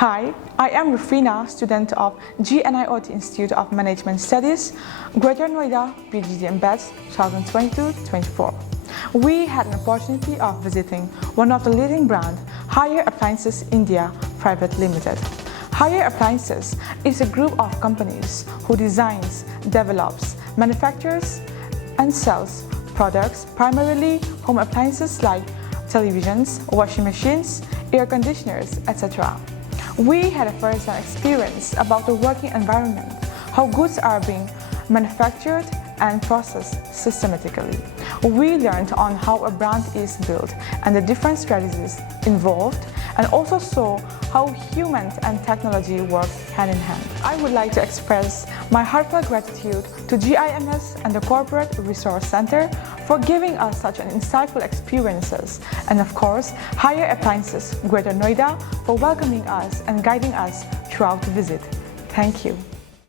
Hi, I am Rufina, student of GNIOT Institute of Management Studies, Greater Noida, PGDM batch 2022-24. We had an opportunity of visiting one of the leading brand, Haier Appliances India Private Limited. Haier Appliances is a group of companies who designs, develops, manufactures, and sells products, primarily home appliances like televisions, washing machines, air conditioners, etc. We had a first-hand experience about the working environment, how goods are being manufactured and processed systematically. We learned on how a brand is built and the different strategies involved, and also saw how humans and technology work hand in hand. I would like to express my heartfelt gratitude to GIMS and the Corporate Resource Center for giving us such an insightful experiences, and of course, Haier Appliances Greater Noida for welcoming us and guiding us throughout the visit. Thank you.